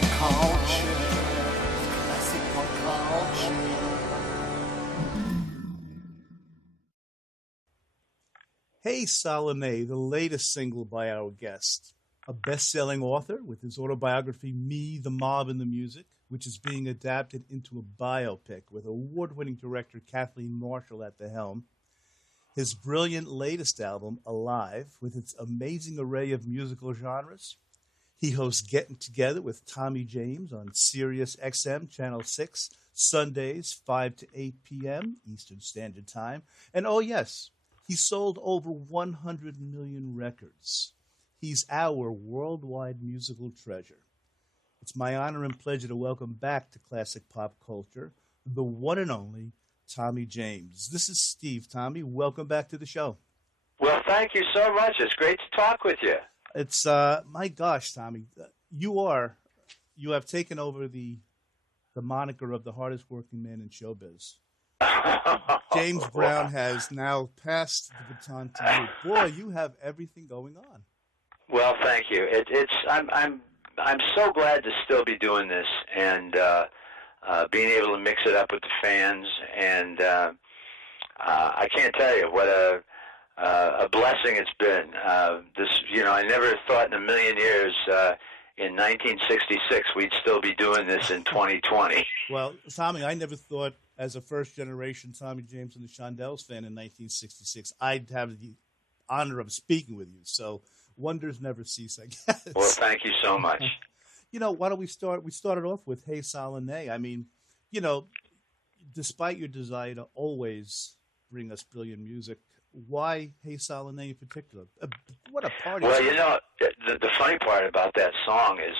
pop culture. Classic pop culture. Hey Salome, the latest single by our guest, a best-selling author with his autobiography Me, the Mob, and the Music, which is being adapted into a biopic with award-winning director Kathleen Marshall at the helm. His brilliant latest album, Alive, with its amazing array of musical genres. He hosts Getting Together with Tommy James on Sirius XM Channel 6, Sundays, 5 to 8 p.m. Eastern Standard Time. And oh yes, he sold over 100 million records. He's our worldwide musical treasure. It's my honor and pleasure to welcome back to Classic Pop Culture the one and only Tommy James. This is Steve. Tommy, welcome back to the show. Well, thank you so much. It's great to talk with you. It's, my gosh, Tommy, you have taken over the moniker of the hardest working man in showbiz. James Brown has now passed the baton to you. Boy, you have everything going on. Well, thank you. I'm so glad to still be doing this and being able to mix it up with the fans. And I can't tell you what a blessing it's been. I never thought in a million years in 1966 we'd still be doing this in 2020. Well, Tommy, I never thought as a first-generation Tommy James and the Shondells fan in 1966, I'd have the honor of speaking with you. So wonders never cease, I guess. Well, thank you so much. Why don't we start? We started off with Hey Salome. I mean, despite your desire to always bring us brilliant music, why Hey Salome in particular? What a party! Well, the funny part about that song is,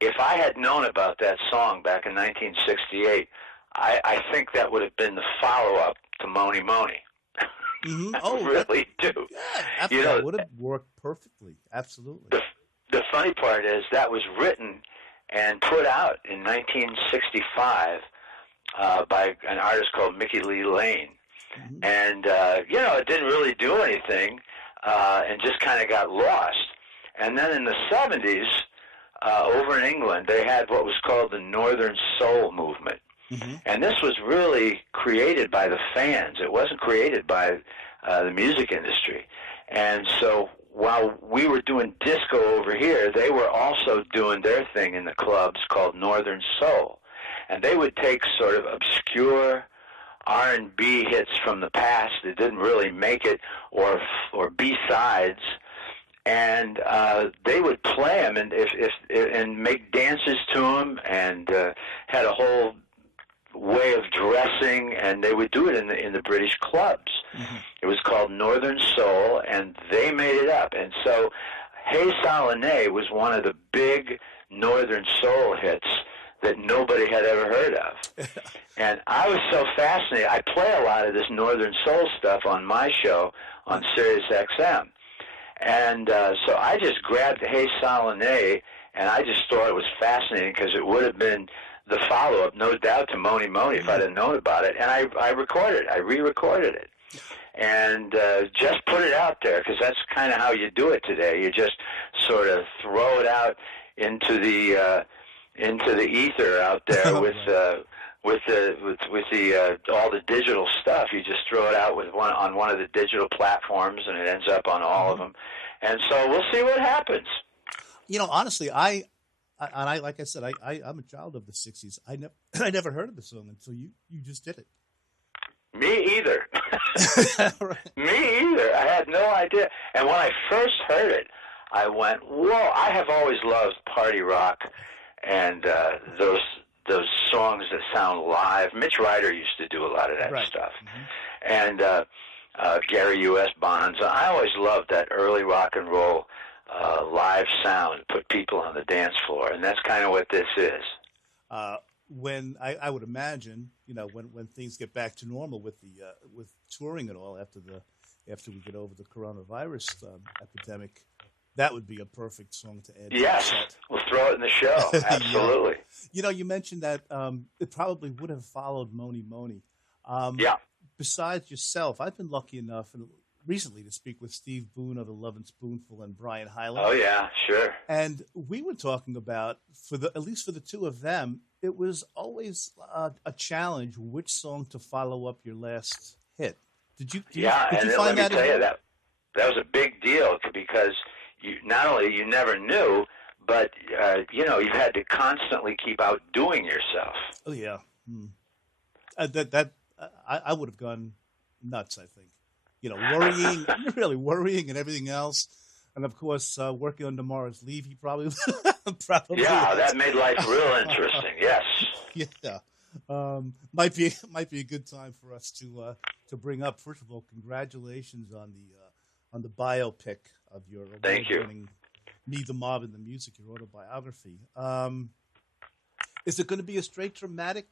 if I had known about that song back in 1968, I think that would have been the follow-up to Mony Mony. Mm-hmm. I really do. Yeah, absolutely. Would have worked perfectly. Absolutely. The funny part is that was written and put out in 1965 by an artist called Mickey Lee Lane. Mm-hmm. And, it didn't really do anything and just kind of got lost. And then in the 70s, over in England, they had what was called the Northern Soul movement. Mm-hmm. And this was really created by the fans. It wasn't created by the music industry. And so while we were doing disco over here, they were also doing their thing in the clubs called Northern Soul. And they would take sort of obscure R&B hits from the past that didn't really make it, or B-sides, and they would play them and make dances to them, and had a whole way of dressing, and they would do it in the British clubs. Mm-hmm. It was called Northern Soul, and they made it up. And so Hey Salome was one of the big Northern Soul hits that nobody had ever heard of. And I was so fascinated. I play a lot of this Northern Soul stuff on my show on Sirius XM. And so I just grabbed Hey Salome, and I just thought it was fascinating because it would have been the follow-up, no doubt, to Mony Mony if I'd have known about it. And I recorded it. I re-recorded it. And just put it out there, because that's kind of how you do it today. You just sort of throw it out into the ether out there with all the digital stuff. You just throw it out on one of the digital platforms, and it ends up on all of them. And so we'll see what happens. Honestly, I'm a child of the '60s. I never heard of the song until you just did it. Me either. Right. Me either. I had no idea. And when I first heard it, I went, whoa, I have always loved party rock and those songs that sound live. Mitch Ryder used to do a lot of that stuff. Mm-hmm. And Gary U.S. Bonds. I always loved that early rock and roll live sound, put people on the dance floor, and that's kind of what this is. When I would imagine, when things get back to normal with touring and all after we get over the coronavirus epidemic, that would be a perfect song to add. Yes, we'll throw it in the show. Absolutely. You mentioned that it probably would have followed Mony Mony. Yeah. Besides yourself, I've been lucky enough, and recently to speak with Steve Boone of the Lovin' Spoonful and Brian Hyland. Oh yeah, sure. And we were talking about, at least for the two of them, it was always a challenge which song to follow up your last hit. Did you find that? Let me tell you that was a big deal because not only you never knew, but you had to constantly keep outdoing yourself. Oh yeah, I would have gone nuts. I think, worrying, worrying, and everything else. And of course, working on tomorrow's leave, he probably Yeah, that made life real interesting. Yes. Yeah. Might be a good time for us to bring up. First of all, congratulations on the biopic of your award-winning Me, the Mob, and the Music, your autobiography. Is it going to be a straight dramatic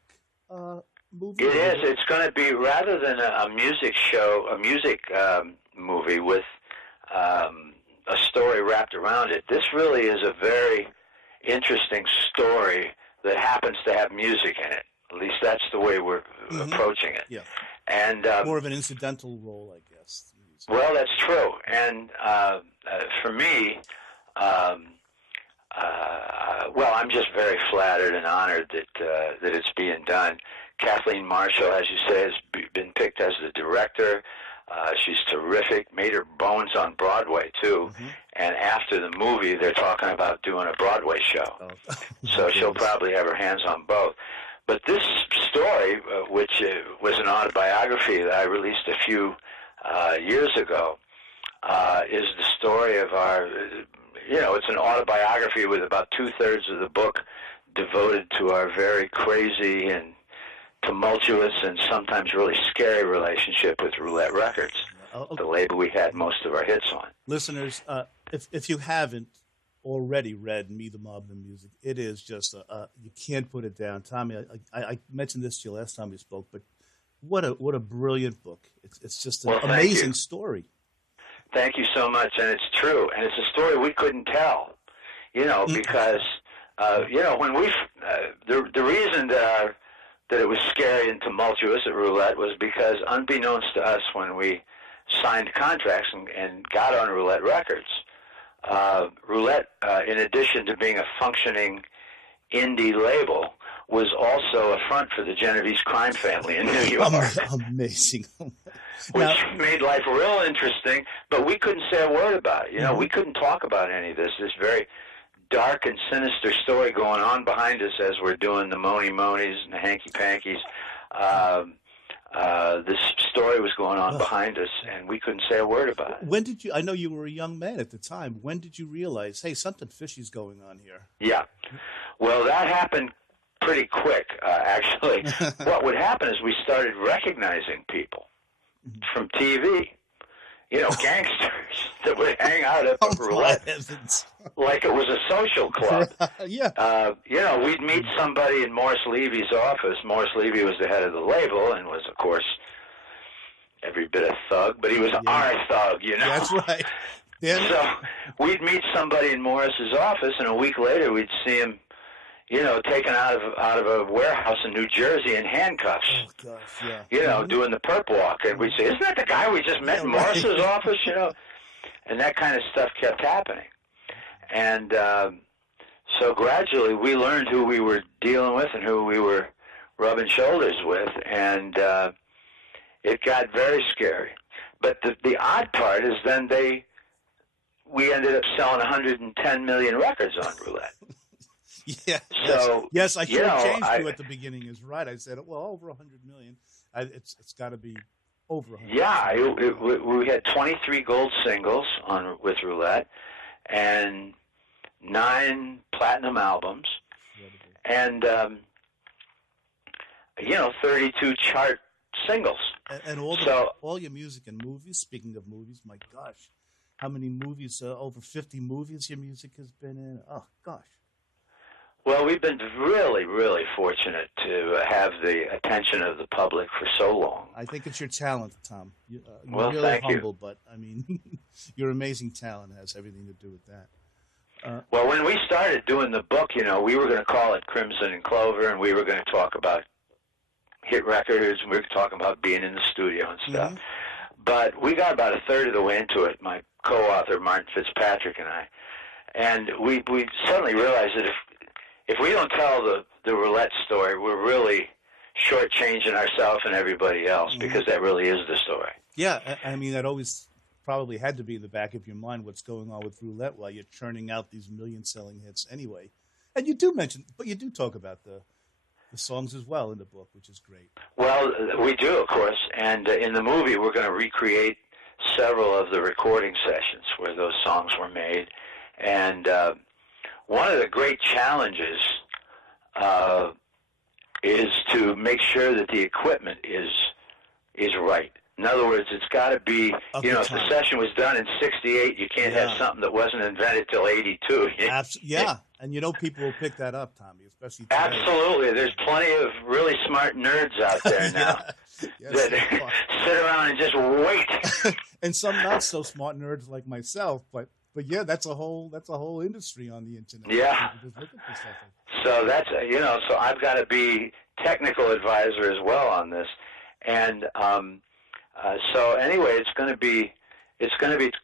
movie? It is. It's going to be, rather than a music show, a music movie with a story wrapped around it. This really is a very interesting story that happens to have music in it. At least that's the way we're approaching it. Yeah. And more of an incidental role, I guess. Well, that's true. And for me, I'm just very flattered and honored that it's being done. Kathleen Marshall, as you say, has been picked as the director. She's terrific. Made her bones on Broadway too. Mm-hmm. And after the movie, they're talking about doing a Broadway show. Oh. So she'll probably have her hands on both. But this story, which was an autobiography that I released a few years ago, is the story of our. It's an autobiography with about 2/3 of the book devoted to our very crazy and tumultuous and sometimes really scary relationship with Roulette Records, the label we had most of our hits on. Listeners, if you haven't already read Me, the Mob, and the Music, it is just you can't put it down. Tommy, I mentioned this to you last time we spoke, but what a brilliant book! It's just an amazing story. Thank you so much, and it's true, and it's a story we couldn't tell, because when we the reason that it was scary and tumultuous at Roulette was because, unbeknownst to us, when we signed contracts and got on Roulette Records, Roulette, in addition to being a functioning indie label, was also a front for the Genovese crime family in New York. Amazing. Which made life real interesting, but we couldn't say a word about it. We couldn't talk about any of this very dark and sinister story going on behind us as we're doing the Moni Monis and the Hanky Pankies. This story was going on behind us, and we couldn't say a word about it. I know you were a young man at the time. When did you realize, hey, something fishy's going on here? Yeah. Well, that happened pretty quick, actually. What would happen is we started recognizing people from TV. Gangsters that would hang out at the Roulette like it was a social club. Yeah. We'd meet somebody in Morris Levy's office. Morris Levy was the head of the label and was, of course, every bit a thug, but he was our thug, That's right. Yeah. So we'd meet somebody in Morris's office, and a week later we'd see him, taken out of a warehouse in New Jersey in handcuffs. Oh, gosh, yeah. Doing the perp walk. And we'd say, isn't that the guy we just met in Morris's office, And that kind of stuff kept happening. And so gradually we learned who we were dealing with and who we were rubbing shoulders with. And it got very scary. But the odd part is then we ended up selling 110 million records on Roulette. Yeah. So, yes, I changed you at the beginning. Is right. I said, well, over 100 million. It's got to be over 100. Yeah, we had 23 gold singles with Roulette, and 9 platinum albums, and 32 chart singles. And all your music and movies. Speaking of movies, my gosh, how many movies? Over 50 movies your music has been in. Oh gosh. Well, we've been really, really fortunate to have the attention of the public for so long. I think it's your talent, Tom. You're well, really thank humble, you. But I mean, your amazing talent has everything to do with that. Well, when we started doing the book, we were going to call it Crimson and Clover, and we were going to talk about hit records, and we were talking about being in the studio and stuff. Mm-hmm. But we got about a third of the way into it, my co-author, Martin Fitzpatrick, and I. And we suddenly realized that if we don't tell the roulette story, we're really shortchanging ourselves and everybody else, because that really is the story. Yeah, I mean, that always probably had to be in the back of your mind, what's going on with roulette while you're churning out these million-selling hits anyway. And you do talk about the songs as well in the book, which is great. Well, we do, of course, and in the movie we're going to recreate several of the recording sessions where those songs were made. And one of the great challenges is to make sure that the equipment is right. In other words, it's got to be, if the session was done in 68, you can't have something that wasn't invented till 82. Yeah, and people will pick that up, Tommy, especially today. Absolutely. There's plenty of really smart nerds out there now that sit around and just wait. And some not so smart nerds like myself, but yeah, that's a whole industry on the internet. Yeah. Just looking for stuff. So that's so I've got to be technical advisor as well on this, and so anyway, it's going to be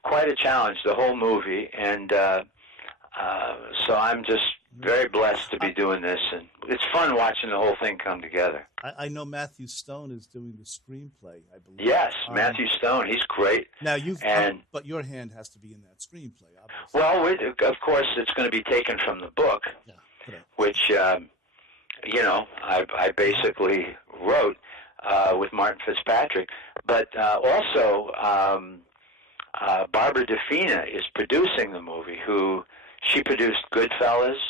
quite a challenge, the whole movie, and so I'm just very blessed to be doing this, and it's fun watching the whole thing come together. I know Matthew Stone is doing the screenplay, I believe. Yes, Matthew Stone, he's great. Now but your hand has to be in that screenplay, obviously. Well, of course, it's going to be taken from the book, which I basically wrote with Martin Fitzpatrick, but also Barbara DeFina is producing the movie. She produced Goodfellas,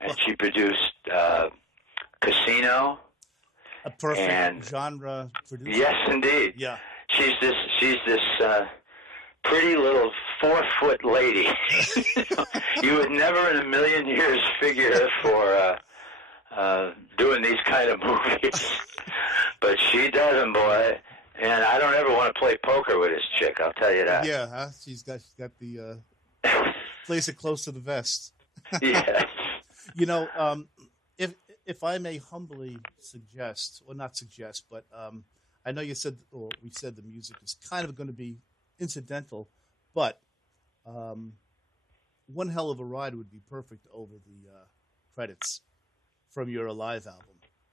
and she produced Casino. A perfect genre producer. Yes, indeed. Yeah. She's this pretty little 4-foot lady. You would never in a million years figure her for doing these kind of movies. But she does them, boy. And I don't ever want to play poker with this chick, I'll tell you that. Yeah, huh? She's got the plays it close to the vest. Yes. If I may humbly suggest, or not suggest, but I know we said the music is kind of going to be incidental, but One Hell of a Ride would be perfect over the credits from your Alive album.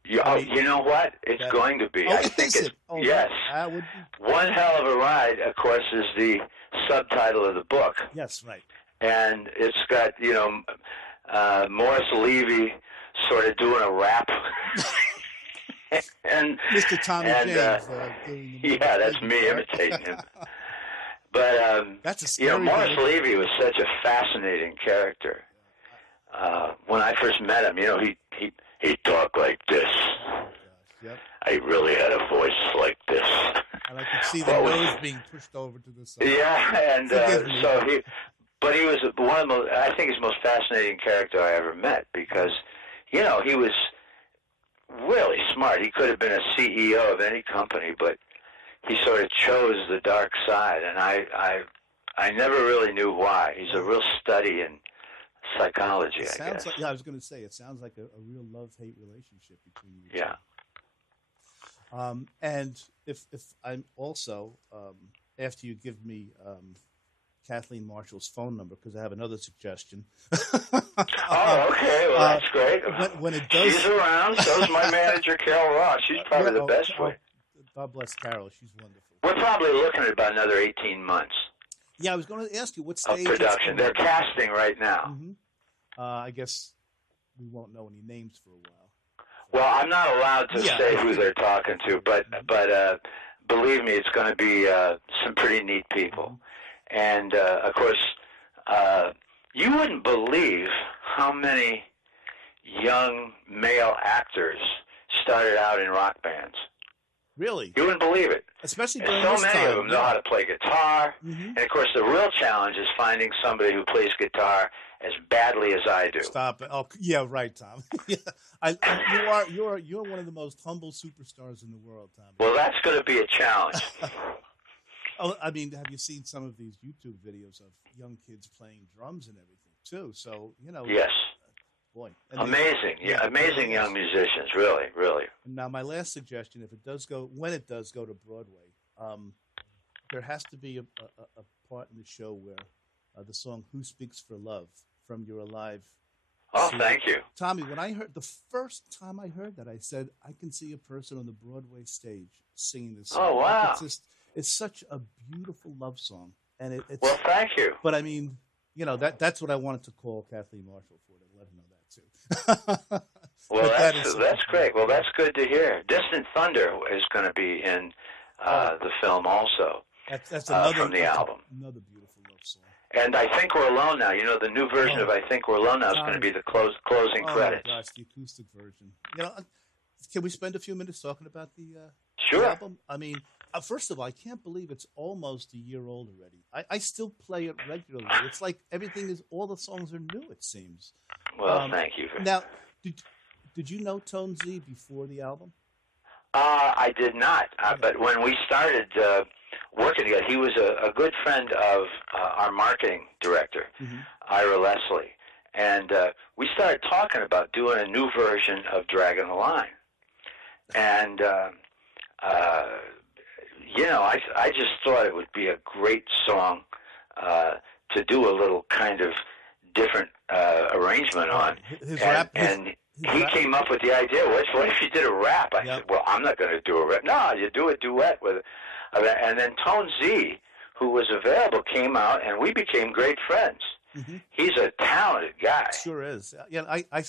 You know what? It's going to be. I think it's yes. That would be... One Hell of a Ride, of course, is the subtitle of the book. Yes, right. And it's got Morris Levy sort of doing a rap. and Mr. Tommy James. Yeah, that's me imitating him. But that's a scary Morris Levy was such a fascinating character. When I first met him, he talked like this. Yep. I really had a voice like this. And I could see the nose being pushed over to the side. Yeah, and so he was one of the most, I think, he's the most fascinating character I ever met, because he was really smart. He could have been a CEO of any company, but he sort of chose the dark side, and I never really knew why. He's a real study in psychology, I guess. I was going to say, it sounds like a real love-hate relationship between you. Yeah. And if I'm also, after you give me Kathleen Marshall's phone number, because I have another suggestion. Oh, okay. Well, that's great. When it does... She's around. So's my manager, Carol Ross. She's probably the best way. God bless Carol. She's wonderful. We're probably looking at about another 18 months. Yeah, I was going to ask you what stage of production. They're casting right now. Mm-hmm. I guess we won't know any names for a while. Well, I'm not allowed to say who they're talking to, but believe me, it's going to be some pretty neat people. And, of course, you wouldn't believe how many young male actors started out in rock bands. Really? You wouldn't believe it. Especially and during so this many time, of them know how to play guitar. Mm-hmm. And, of course, the real challenge is finding somebody who plays guitar as badly as I do. Stop it. Oh, yeah, right, Tom. You're one of the most humble superstars in the world, Tom. Well, that's going to be a challenge. I mean, have you seen some of these YouTube videos of young kids playing drums and everything, too? So, Yes. Boy. Amazing. Amazing young musicians, really, really. Now, my last suggestion, when it does go to Broadway, there has to be a part in the show where the song "Who Speaks for Love" from You're Alive. Oh, thank you. Tommy, when I heard the first time I heard that, I said, I can see a person on the Broadway stage singing this song. Oh, wow. It's such a beautiful love song. And it's, well, thank you. But I mean, you know, that's what I wanted to call Kathleen Marshall for, to let her know that too. Well, that's great. Well, that's good to hear. Distant Thunder is going to be in the film also. That's another from the album. Another beautiful love song. And I Think We're Alone Now. You know, the new version of I Think We're Alone Now is going to be the closing credits. Oh, my gosh, the acoustic version. You know, can we spend a few minutes talking about the sure. album? I mean, first of all, I can't believe it's almost a year old already. I still play it regularly. It's like all the songs are new, it seems. Well, thank you. Now, did you know Tone Z before the album? I did not. But when we started working together, he was a good friend of our marketing director, Ira Leslie. And we started talking about doing a new version of Dragging the Line. And, you know, I just thought it would be a great song to do a little kind of different arrangement on. He came up with the idea, what if you did a rap? I said, well, I'm not going to do a rap. No, you do a duet with it. And then Tone Z, who was available, came out, and we became great friends. He's a talented guy. Sure is. Yeah, I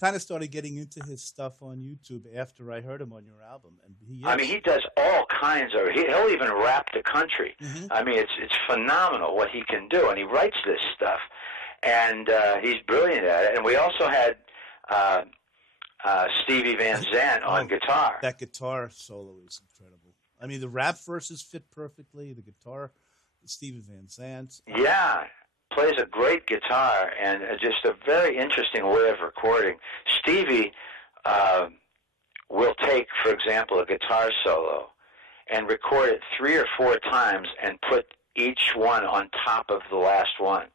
kind of started getting into his stuff on YouTube after I heard him on your album. And he does all kinds of. He'll even rap the country. I mean, it's phenomenal what he can do, and he writes this stuff, and he's brilliant at it. And we also had Stevie Van Zandt on guitar. That guitar solo is incredible. I mean, the rap verses fit perfectly. The guitar, Stevie Van Zandt. Yeah. Plays a great guitar and just a very interesting way of recording. Stevie will take, for example, a guitar solo and record it 3 or 4 times and put each one on top of the last one.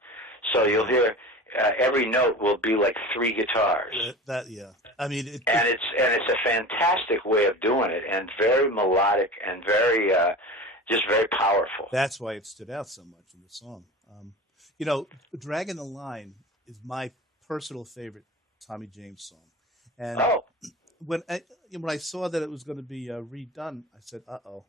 So you'll hear every note will be like 3 guitars. I mean, it's a fantastic way of doing it, and very melodic and very just very powerful. That's why it stood out so much in the song. You know, Dragging the Line is my personal favorite Tommy James song. And when I saw that it was going to be redone, I said, uh-oh.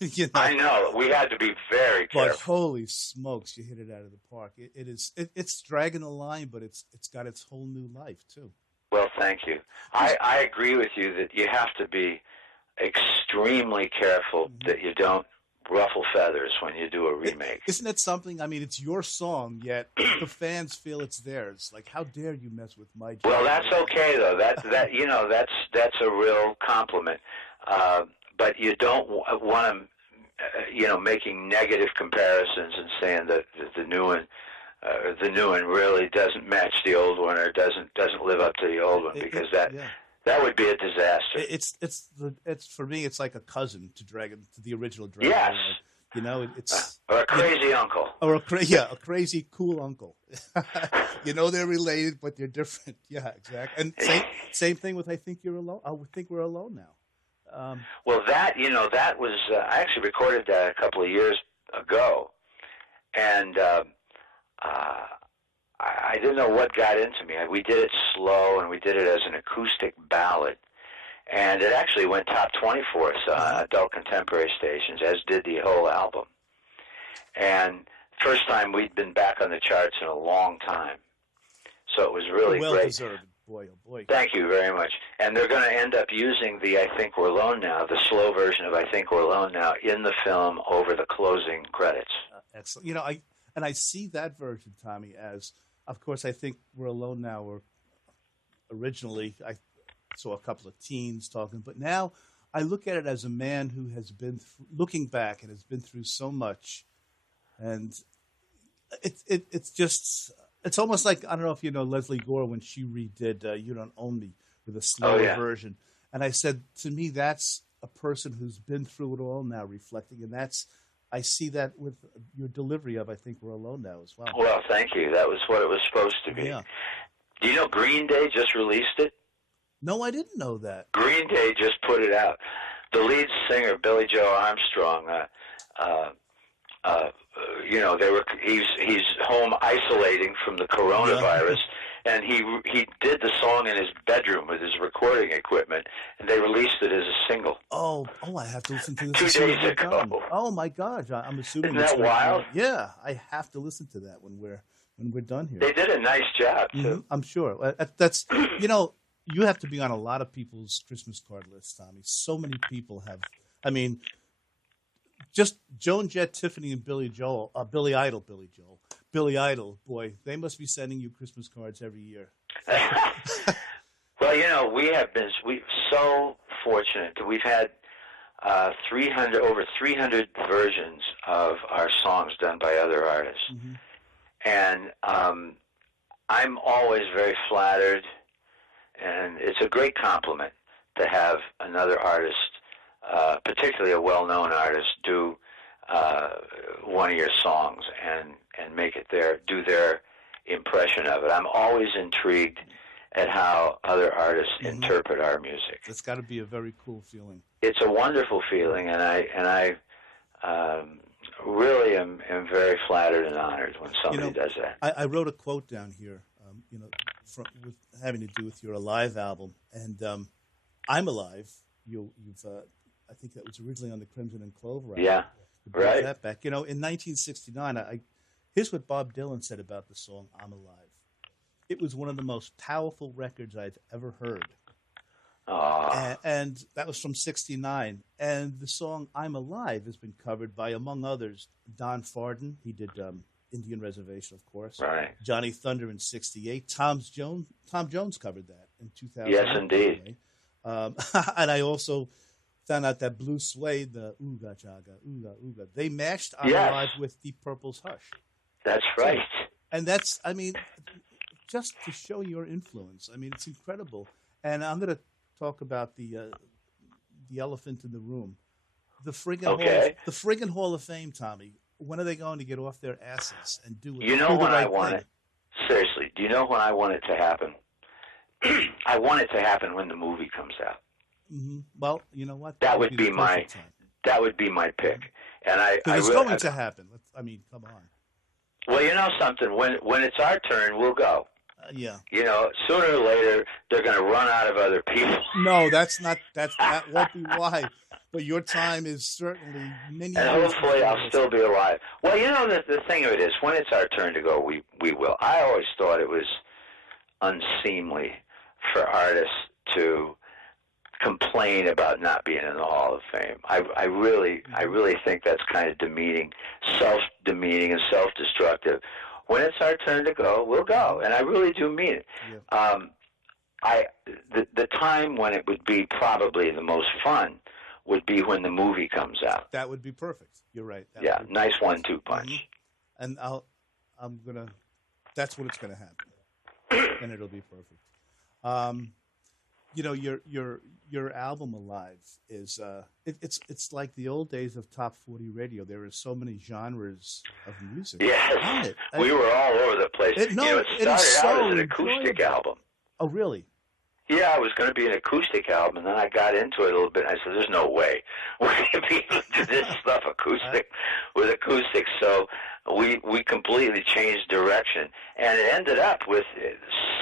You know? I know. We had to be very careful. But holy smokes, you hit it out of the park. It's Dragging the Line, but it's got its whole new life, too. Well, thank you. I agree with you that you have to be extremely careful that you don't ruffle feathers when you do a remake. Isn't that something? I mean, it's your song, yet the fans feel it's theirs. Like, how dare you mess with my job? Well, that's okay though. That you know, that's a real compliment. But you don't want to, making negative comparisons and saying that the new one really doesn't match the old one or doesn't live up to the old one, because that would be a disaster. It's for me. It's like a cousin to the original Dragon. Yes. It's or a crazy uncle. Or a crazy cool uncle. They're related, but they're different. Yeah, exactly. And same thing with I Think You're Alone. I think We're Alone Now. Well, that was I actually recorded that a couple of years ago, and I didn't know what got into me. We did it slow, and we did it as an acoustic ballad. And it actually went top 20 for us on adult contemporary stations, as did the whole album. And first time we'd been back on the charts in a long time. So it was really well great. Deserved. Boy, oh boy. Thank you very much. And they're going to end up using the I Think We're Alone Now, the slow version of I Think We're Alone Now, in the film over the closing credits. Excellent. I see that version, Tommy, as, of course, I Think We're Alone Now, or originally I saw a couple of teens talking, but now I look at it as a man who has been looking back and has been through so much, and it's almost like, I don't know if you know Leslie Gore when she redid You Don't Own Me with a slower version, and I said, to me, that's a person who's been through it all now, reflecting, and I see that with your delivery of I Think We're Alone Now as well. Well, thank you. That was what it was supposed to be. Yeah. Do you know Green Day just released it? No, I didn't know that. Green Day just put it out. The lead singer, Billy Joe Armstrong, he's home isolating from the coronavirus, and he did the song in his bedroom with his recording equipment, and they released it as a single. Oh, I have to listen to this 2 days ago. Oh my gosh, I'm assuming. Isn't that wild? Yeah, I have to listen to that when we're done here. They did a nice job too. Mm-hmm. I'm sure. That's you have to be on a lot of people's Christmas card lists, Tommy. So many people have. I mean, just Joan Jett, Tiffany, and Billy Idol. Boy, they must be sending you Christmas cards every year. Well, we're so fortunate that we've had over 300 versions of our songs done by other artists. Mm-hmm. And I'm always very flattered, and it's a great compliment to have another artist, particularly a well-known artist, do one of your songs and make it do their impression of it. I'm always intrigued at how other artists interpret our music. It's got to be a very cool feeling. It's a wonderful feeling, and I really am very flattered and honored when somebody does that. I wrote a quote down here, with having to do with your Alive album, and I'm Alive. You've I think that was originally on the Crimson and Clover album. Yeah, right. That back. In 1969, here's what Bob Dylan said about the song "I'm Alive." It was one of the most powerful records I've ever heard. And that was from '69. And the song "I'm Alive" has been covered by, among others, Don Fardin. He did Indian Reservation, of course. Right. Johnny Thunder in '68. Tom Jones covered that in 2000. Yes, indeed. And I also found out that Blue Suede, the Ooga Chaga, Ooga Ooga, they mashed "I'm Alive" with Deep Purple's "Hush." That's right. And that's, just to show your influence. It's incredible. And I'm going to talk about the elephant in the room, the friggin' Hall of Fame, Tommy. When are they going to get off their asses and do it? You know when I want it? Seriously, do you know when I want it to happen? I want it to happen when the movie comes out. Mm-hmm. Well, you know what? That would be my pick. And it's going to happen. Come on. Well, you know something? When it's our turn, we'll go. Yeah. Sooner or later, they're going to run out of other people. No, that won't be why. But your time is certainly many years. And hopefully I'll still be alive. Well, the thing of it is, when it's our turn to go, we will. I always thought it was unseemly for artists to complain about not being in the Hall of Fame. I really think that's kind of demeaning, self-demeaning and self-destructive. When it's our turn to go, we'll go, and I really do mean it. Yeah. The time when it would be probably the most fun would be when the movie comes out. That would be perfect. You're right. Nice 1-2 punch. Mm-hmm. And that's when it's gonna happen, and it'll be perfect. Your album Alive is it's like the old days of Top 40 radio. There are so many genres of music. Yes, we were all over the place. It started out as an acoustic album. Oh, really? Yeah, it was going to be an acoustic album, and then I got into it a little bit, and I said, there's no way we're going to be able to do this stuff with acoustics. So we completely changed direction, and it ended up with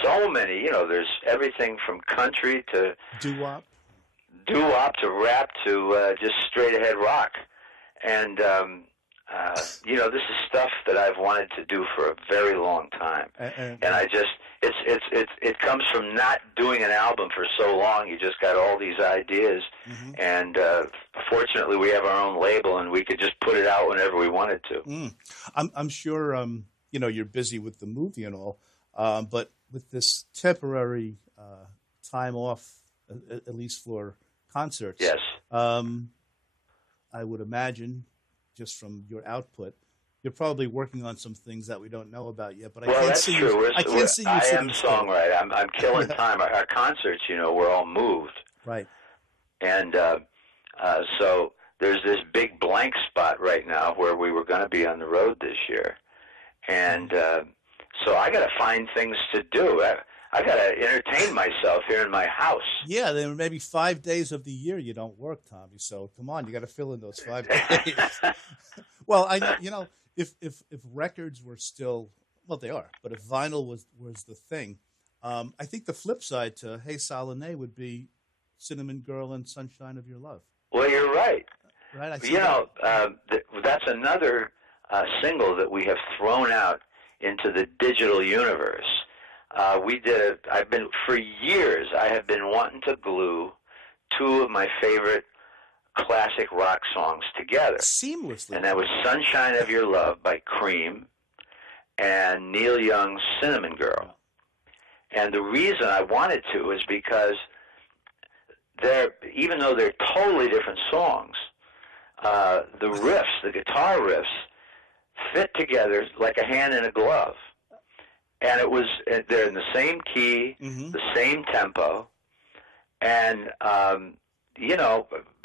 so many, there's everything from country to doo-wop to rap to just straight-ahead rock. And, this is stuff that I've wanted to do for a very long time. And I just, it comes from not doing an album for so long. You just got all these ideas. Mm-hmm. And fortunately, we have our own label, and we could just put it out whenever we wanted to. I'm sure, you're busy with the movie and all, but with this temporary time off, at least for concerts, yes, I would imagine, just from your output, you're probably working on some things that we don't know about yet. But I can't see you. I can't see you. I am songwriter. I'm killing time. Our concerts, we're all moved, right? And so there's this big blank spot right now where we were going to be on the road this year, and so I got to find things to do. I got to entertain myself here in my house. Yeah, there are maybe 5 days of the year you don't work, Tommy. So come on, you got to fill in those 5 days. Well, I know, if records were still, well, they are, but if vinyl was the thing, I think the flip side to Hey Salome would be Cinnamon Girl and Sunshine of Your Love. Well, you're right. Right. That's another single that we have thrown out into the digital universe. For years, I have been wanting to glue two of my favorite classic rock songs together. Seamlessly. And that was Sunshine of Your Love by Cream and Neil Young's Cinnamon Girl. And the reason I wanted to is because even though they're totally different songs, the riffs, the guitar riffs, fit together like a hand in a glove. And they're in the same key, the same tempo. And,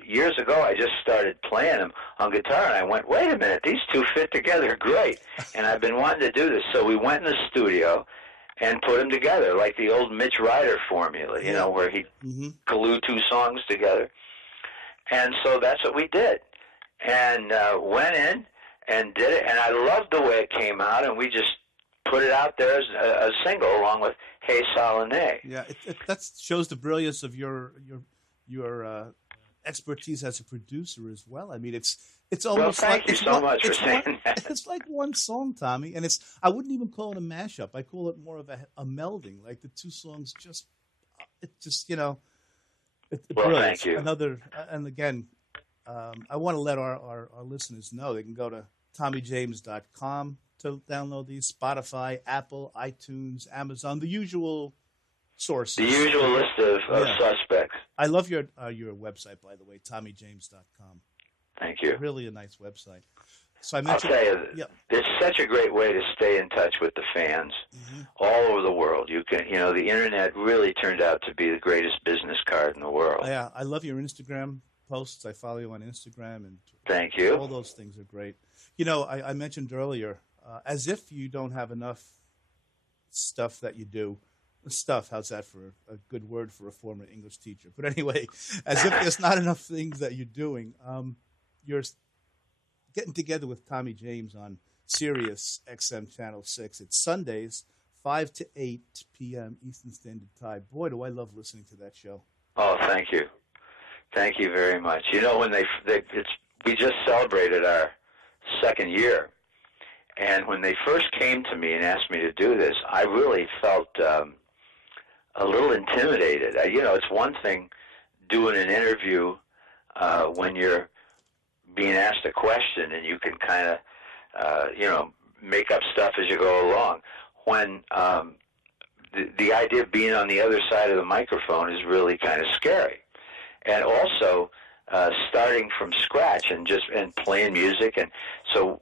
years ago I just started playing them on guitar, and I went, wait a minute, these two fit together great. And I've been wanting to do this. So we went in the studio and put them together, like the old Mitch Ryder formula, where he glued two songs together. And so that's what we did. And went in and did it, and I loved the way it came out, and we just put it out there as a single along with Hey Salome. Yeah, that shows the brilliance of your expertise as a producer as well. I mean, it's almost thank you so much for saying that. It's like one song, Tommy, and I wouldn't even call it a mashup. I call it more of a melding. Like the two songs thank you. And again, I want to let our listeners know they can go to TommyJames.com to download these, Spotify, Apple, iTunes, Amazon, the usual sources. The usual list of suspects. I love your website, by the way, TommyJames.com. Thank you. Really a nice website. So I'll tell you, it's such a great way to stay in touch with the fans all over the world. You can, the internet really turned out to be the greatest business card in the world. Yeah, I love your Instagram posts. I follow you on Instagram, and thank you. All those things are great. I mentioned earlier, as if you don't have enough stuff that you do. Stuff, how's that for a good word for a former English teacher? But anyway, as if there's not enough things that you're doing. You're getting together with Tommy James on Sirius XM Channel 6. It's Sundays, 5 to 8 p.m. Eastern Standard Time. Boy, do I love listening to that show. Oh, thank you. Thank you very much. When we just celebrated our second year, and when they first came to me and asked me to do this, I really felt a little intimidated. It's one thing doing an interview when you're being asked a question and you can kind of, make up stuff as you go along. When the idea of being on the other side of the microphone is really kind of scary. And also starting from scratch and playing music. And so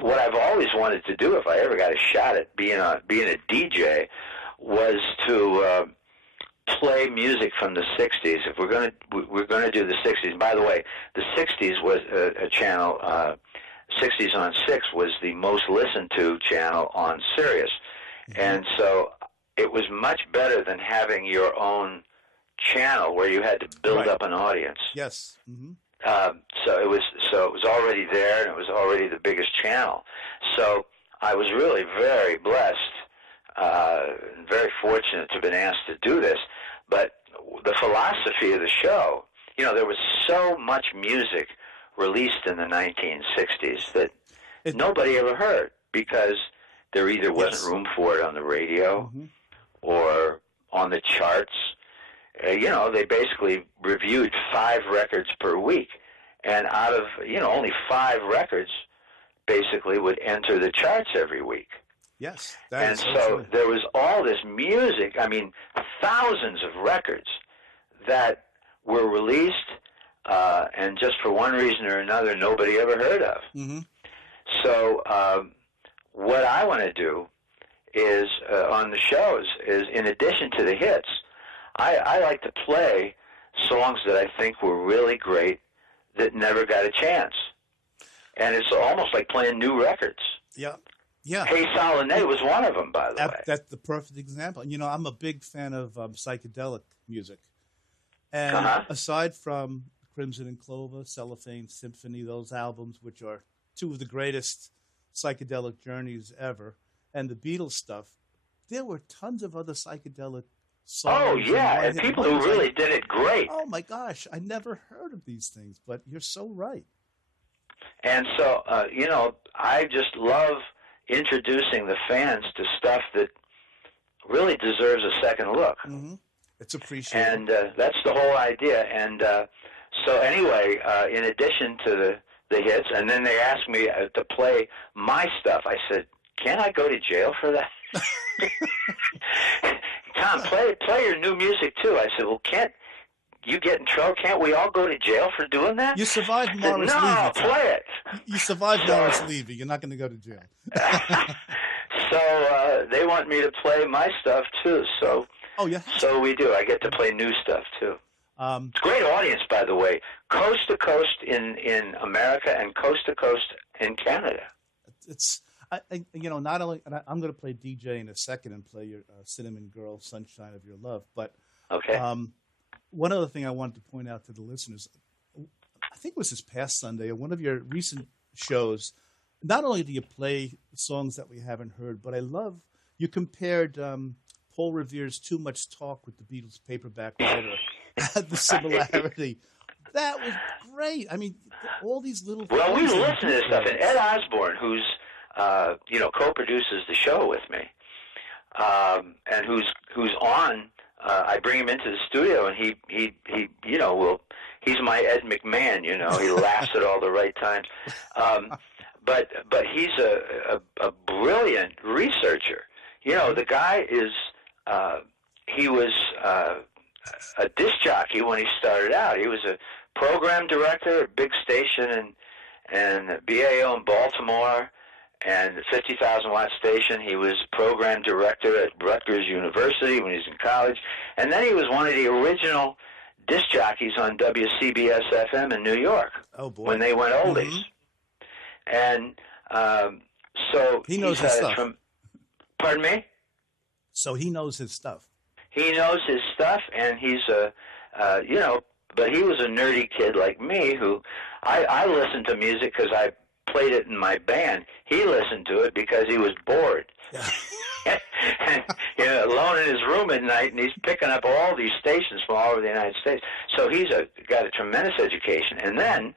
what I've always wanted to do if I ever got a shot at being a DJ was to play music from the 60s. If we're going to do the 60s. By the way, the 60s was a channel. 60s on 6 was the most listened to channel on Sirius, and so it was much better than having your own channel where you had to build up an audience. Yes. So it was already there, and it was already the biggest channel. So I was really very blessed, very fortunate to have been asked to do this. But the philosophy of the show, there was so much music released in the 1960s that nobody ever heard because there either wasn't room for it on the radio or on the charts. They basically reviewed 5 records per week, and out of, only 5 records basically would enter the charts every week. Yes. And so there was all this music, thousands of records that were released, and just for one reason or another, nobody ever heard of. So what I want to do is, on the shows, is in addition to the hits, I like to play songs that I think were really great that never got a chance. And it's almost like playing new records. Yeah. Yeah. Hey Salome was one of them, by the way. That's the perfect example. And, I'm a big fan of psychedelic music. And aside from Crimson and Clover, Cellophane Symphony, those albums, which are two of the greatest psychedelic journeys ever, and the Beatles stuff, there were tons of other psychedelic songs. Oh, yeah, and people who really did it great. Oh, my gosh, I never heard of these things, but you're so right. And so, I just love introducing the fans to stuff that really deserves a second look. Mm-hmm. It's appreciated. And that's the whole idea. And so anyway, in addition to the hits, and then they asked me to play my stuff. I said, "Can't I go to jail for that?" Tom, play your new music too. I said, "Well, can't you get in trouble? Can't we all go to jail for doing that?" You survived Morris Levy. No, play it. You survived Morris Levy. You're not going to go to jail. So they want me to play my stuff too. So so we do. I get to play new stuff too. It's a great audience, by the way, coast to coast in America and coast to coast in Canada. It's not only, and I'm going to play DJ in a second and play your Cinnamon Girl, Sunshine of Your Love, but okay. One other thing I wanted to point out to the listeners, I think it was this past Sunday, at one of your recent shows, not only do you play songs that we haven't heard, but I love, you compared Paul Revere's Too Much Talk with the Beatles' Paperback Writer. The similarity. That was great. I mean, all these little. Well, we listen to this stuff, and Ed Osborne, who's co-produces the show with me, and who's on. I bring him into the studio, and he he's my Ed McMahon. He laughs at all the right times. But he's a brilliant researcher. The guy is he was. A disc jockey when he started out. He was a program director at a big station and BAO in Baltimore and the 50,000 watt station. He was program director at Rutgers University when he was in college. And then he was one of the original disc jockeys on WCBS FM in New York. Oh, boy. When they went oldies. Mm-hmm. And so he knows his stuff. Pardon me? So he knows his stuff. He knows his stuff, and he's but he was a nerdy kid like me who, I listened to music because I played it in my band. He listened to it because he was bored. Yeah. And, alone in his room at night, and he's picking up all these stations from all over the United States. So he's got a tremendous education. And then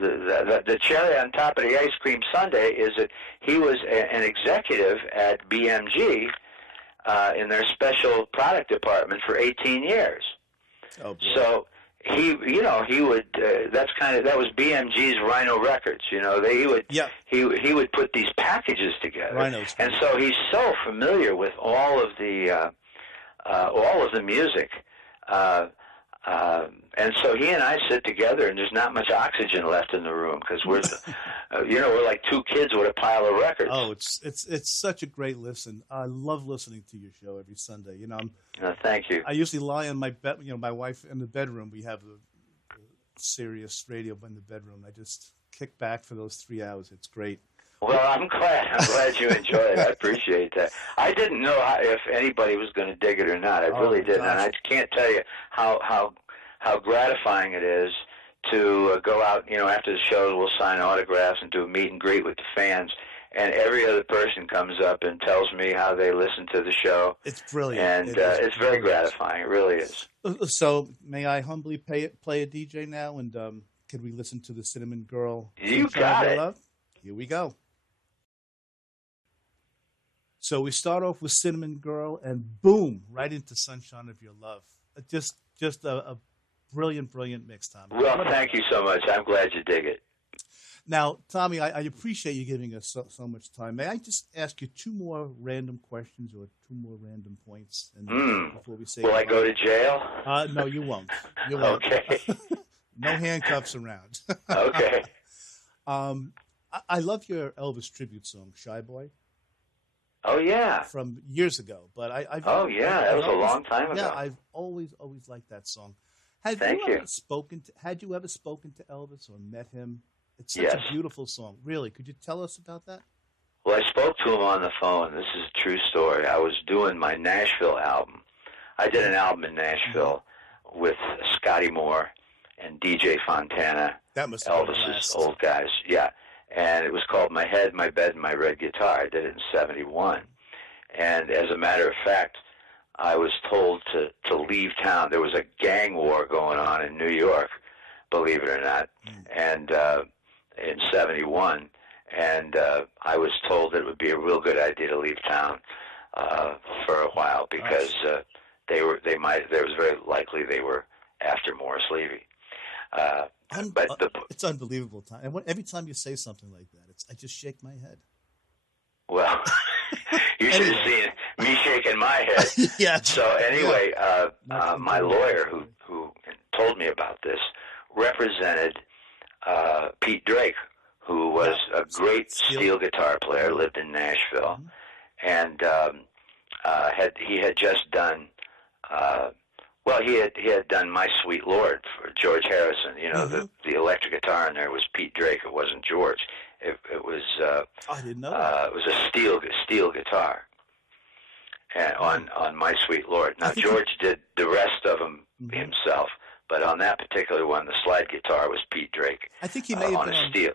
the cherry on top of the ice cream sundae is that he was an executive at BMG, in their special product department for 18 years. Oh, boy. So he would. That was BMG's Rhino Records. He would put these packages together. Rhinos. And so he's so familiar with all of the music. And so he and I sit together, and there's not much oxygen left in the room because we're, we're like two kids with a pile of records. Oh, it's such a great listen. I love listening to your show every Sunday. Thank you. I usually lie on my bed. My wife in the bedroom. We have a Sirius radio in the bedroom. I just kick back for those 3 hours. It's great. Well, I'm glad you enjoy it. I appreciate that. I didn't know if anybody was going to dig it or not. I really didn't, and I can't tell you how gratifying it is to go out. After the show, we'll sign autographs and do a meet and greet with the fans, and every other person comes up and tells me how they listen to the show. It's brilliant, and it's very gratifying. It really is. So, may I humbly play a DJ now, and could we listen to the Cinnamon Girl? You got it. Love? Here we go. So we start off with Cinnamon Girl, and boom, right into Sunshine of Your Love. Just a brilliant mix, Tommy. Well, thank you so much. I'm glad you dig it. Now, Tommy, I appreciate you giving us so much time. May I just ask you two more random questions or two more random points? And before we say Will I go to jail? No, you won't. You won't. Okay. No handcuffs around. Okay. I love your Elvis tribute song, Shy Boy. Oh, yeah. From years ago. But that was a long time ago. Yeah, I've always liked that song. Had you ever spoken to Elvis or met him? It's such a beautiful song. Really, could you tell us about that? Well, I spoke to him on the phone. This is a true story. I was doing my Nashville album. I did an album in Nashville with Scotty Moore and DJ Fontana, that must Elvis's old guys. Yeah, and it was called My Head, My Bed, and My Red Guitar. I did it in '71. And as a matter of fact, I was told to leave town. There was a gang war going on in New York, believe it or not, and in '71. And I was told that it would be a real good idea to leave town for a while because there was very likely they were after Morris Levy. It's unbelievable time. And every time you say something like that, I just shake my head. Well, you should have seen me shaking my head. Yeah. So anyway, my lawyer who told me about this represented Pete Drake, who was a great steel guitar player, lived in Nashville, and he had just done. He had done My Sweet Lord for George Harrison. You know, the electric guitar in there was Pete Drake. It wasn't George. It was. I didn't know that. It was a steel guitar, and on My Sweet Lord. Now George did the rest of them himself, but on that particular one, the slide guitar was Pete Drake. I think he may have been on a steel.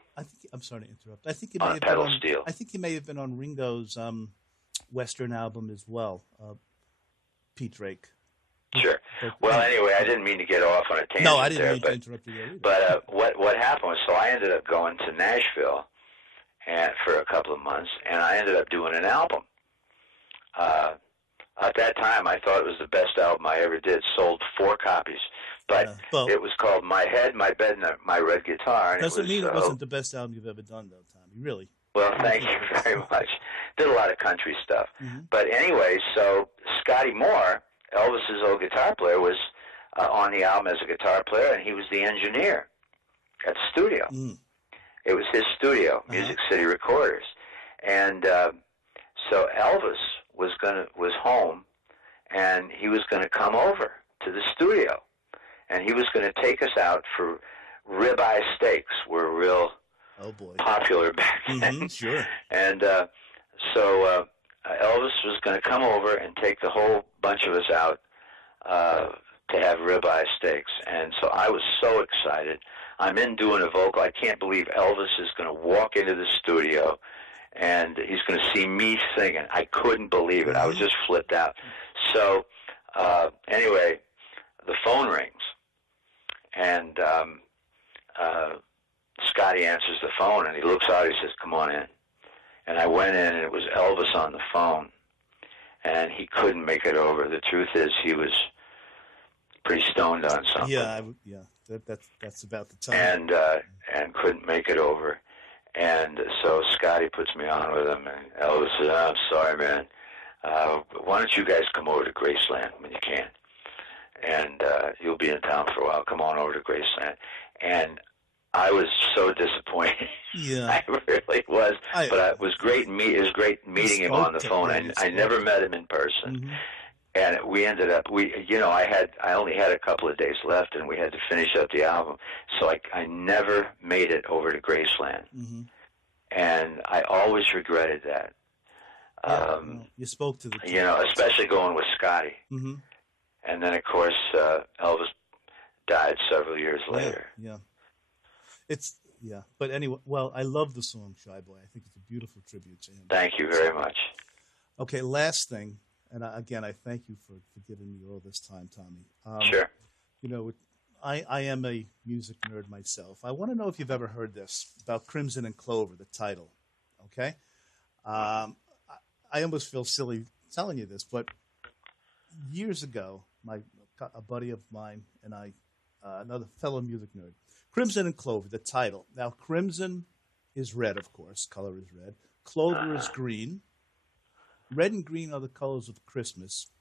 I'm sorry to interrupt. I think he may have pedal been on steel. I think he may have been on Ringo's Western album as well. Pete Drake. Sure. Well, anyway, I didn't mean to get off on a tangent. No, I didn't mean to interrupt you there either. But what happened was, so I ended up going to Nashville for a couple of months, and I ended up doing an album. At that time, I thought it was the best album I ever did. Sold 4 copies, but it was called My Head, My Bed, and My Red Guitar. And doesn't mean it wasn't the best album you've ever done, though, Tommy. Really. Well, thank you very much. Did a lot of country stuff. But anyway, so Scotty Moore, Elvis's old guitar player, was on the album as a guitar player, and he was the engineer at the studio. It was his studio, Music City Recorders, and so Elvis was home, and he was going to come over to the studio, and he was going to take us out for ribeye steaks. Were real popular back then. Sure. And so Elvis was going to come over and take the whole bunch of us out to have ribeye steaks. And so I was so excited. I'm in doing a vocal. I can't believe Elvis is going to walk into the studio and he's going to see me singing. I couldn't believe it. I was just flipped out. So anyway, the phone rings, and Scotty answers the phone, and he looks out, he says, "Come on in." And I went in, and it was Elvis on the phone, and he couldn't make it over. The truth is, he was pretty stoned on something. Yeah, that's about the time. And couldn't make it over. And so Scotty puts me on with him, and Elvis says, "I'm sorry, man. Why don't you guys come over to Graceland when you can? And you'll be in town for a while. Come on over to Graceland." And I was so disappointed. Yeah, I really was. But it was great. It was great meeting him on the phone. I never met him in person. And we ended up. I only had a couple of days left, and we had to finish up the album. So I never made it over to Graceland, and I always regretted that. You spoke to the especially going with Scotty. And then, of course, Elvis died several years later. Yeah. But anyway, well, I love the song Shy Boy. I think it's a beautiful tribute to him. Thank you very much. Okay, last thing, and again, I thank you for giving me all this time, Tommy. Sure. I am a music nerd myself. I want to know if you've ever heard this about Crimson and Clover, the title. Okay? I almost feel silly telling you this, but years ago, a buddy of mine and I, another fellow music nerd, Crimson and Clover, the title. Now, crimson is red, of course. Color is red. Clover is green. Red and green are the colors of Christmas.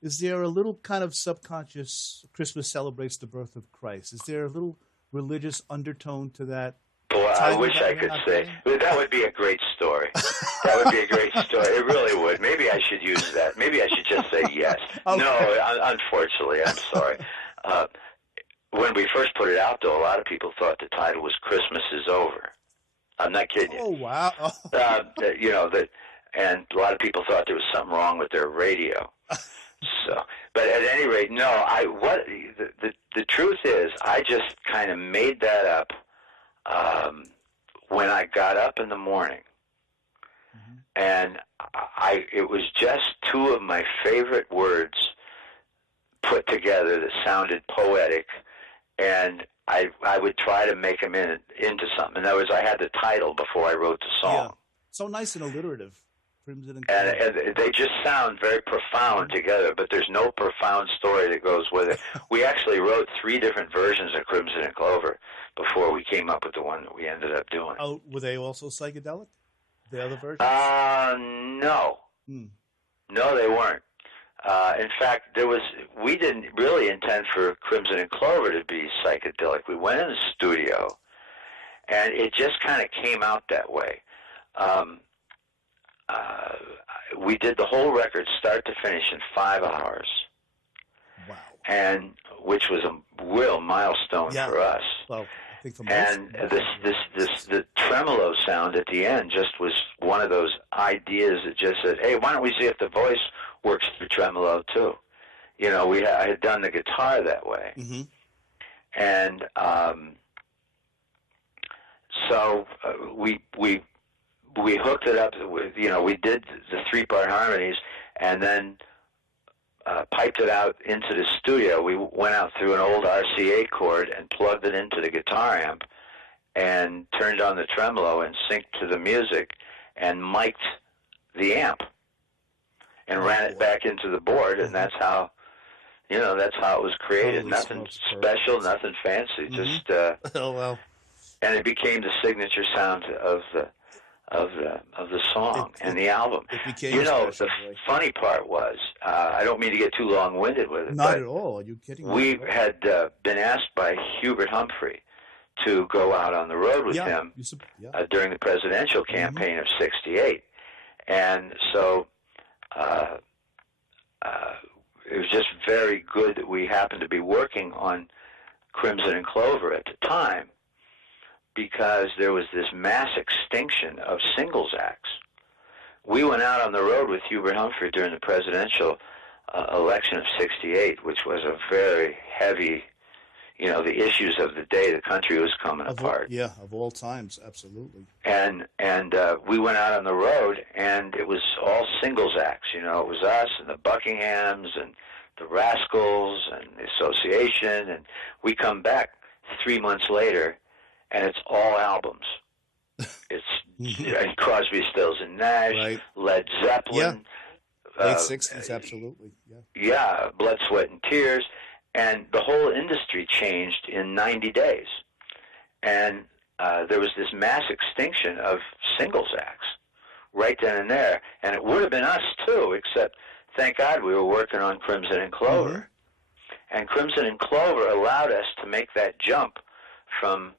Is there a little kind of subconscious Christmas celebrates the birth of Christ? Is there a little religious undertone to that? Boy, I wish I could say. That would be a great story. That would be a great story. It really would. Maybe I should use that. Maybe I should just say yes. Okay. No, unfortunately, I'm sorry. when we first put it out, though, a lot of people thought the title was "Christmas Is Over." I'm not kidding you. Oh wow! You know that, and a lot of people thought there was something wrong with their radio. So, but at any rate, no. The truth is, I just kind of made that up when I got up in the morning, and it was just two of my favorite words put together that sounded poetic, and I would try to make them into something. In other words, I had the title before I wrote the song. Yeah. So nice and alliterative. Crimson and Clover. And they just sound very profound together, but there's no profound story that goes with it. We actually wrote 3 different versions of Crimson and Clover before we came up with the one that we ended up doing. Oh, were they also psychedelic? The other versions? No. No, they weren't. In fact, we didn't really intend for Crimson and Clover to be psychedelic. We went in the studio, and it just kind of came out that way. We did the whole record start to finish in 5 hours. Wow. And which was a real milestone for us. Well, I think for most, and the tremolo sound at the end just was one of those ideas that just said, hey, why don't we see if the voice works through tremolo too? You know, I had done the guitar that way. And so we hooked it up with, we did the 3-part harmonies and then piped it out into the studio. We went out through an old RCA cord and plugged it into the guitar amp and turned on the tremolo and synced to the music and mic'd the amp and ran it back into the board, and that's how it was created. Holy Nothing smokes, special, nothing fancy, just oh well. And it became the signature sound of the song and the album. It became the funny part was, I don't mean to get too long-winded with it. Not at all. Are you kidding me? We had been asked by Hubert Humphrey to go out on the road with him during the presidential campaign of '68, and so it was just very good that we happened to be working on Crimson and Clover at the time, because there was this mass extinction of singles acts. We went out on the road with Hubert Humphrey during the presidential election of '68, which was a very heavy, the issues of the day, the country was coming apart. Of all times, absolutely. And we went out on the road, and it was all singles acts. It was us and the Buckinghams and the Rascals and the Association, and we come back 3 months later, and it's all albums. It's Crosby, Stills and Nash, Led Zeppelin. Late 60s, absolutely. Yeah, Blood, Sweat, and Tears. And the whole industry changed in 90 days. And there was this mass extinction of singles acts right then and there. And it would have been us, too, except, thank God, we were working on Crimson and Clover. And Crimson and Clover allowed us to make that jump from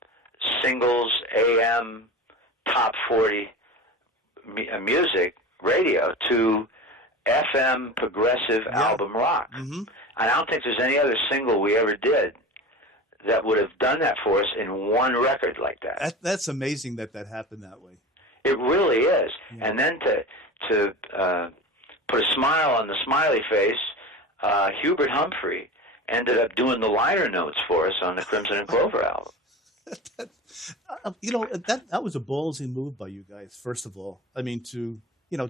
singles, AM, top 40 music, radio, to FM progressive album rock. And I don't think there's any other single we ever did that would have done that for us in one record like that. That's amazing that happened that way. It really is. And then to put a smile on the smiley face, Hubert Humphrey ended up doing the liner notes for us on the Crimson and Clover album. That was a ballsy move by you guys, first of all. I mean, to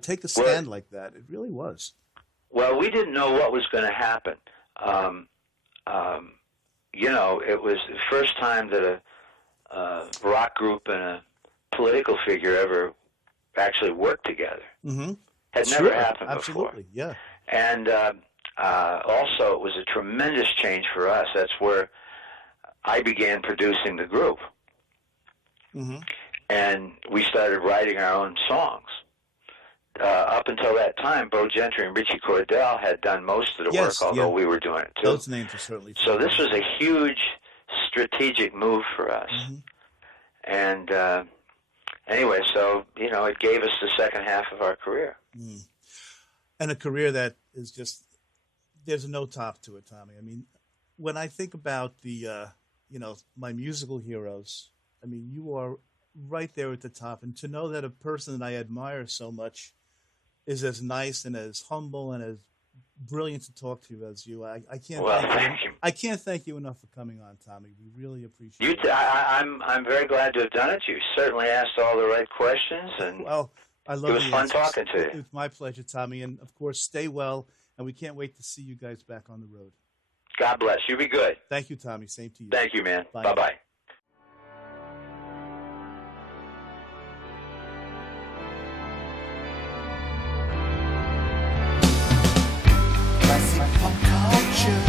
take a stand like that, it really was. Well, we didn't know what was going to happen. It was the first time that a rock group and a political figure ever actually worked together. Had never happened before. Absolutely, yeah. And also, it was a tremendous change for us. That's where I began producing the group. And we started writing our own songs. Up until that time, Bo Gentry and Richie Cordell had done most of the work, although we were doing it too. Those names are certainly so this was a huge strategic move for us. And anyway, so, it gave us the second half of our career. And a career that is just, there's no top to it, Tommy. I mean, when I think about my musical heroes, I mean, you are right there at the top. And to know that a person that I admire so much is as nice and as humble and as brilliant to talk to as you, I can't Well, thank you. thank you. I can't thank you enough for coming on, Tommy. We really appreciate You it. I'm very glad to have done it. You certainly asked all the right questions, and Well, I love it was the fun answers. talking to you. It was my pleasure, Tommy. And of course, stay well. And we can't wait to see you guys back on the road. God bless. You be good. Thank you, Tommy. Same to you. Thank you, man. Bye. Bye-bye. Classic pop culture.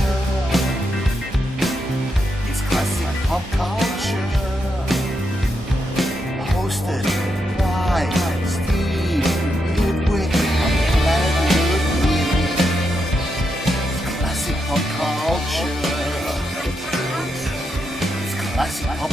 It's classic pop culture. Hosted by Steve Ludwig and Ludwig. It's classic pop culture. It's classic pop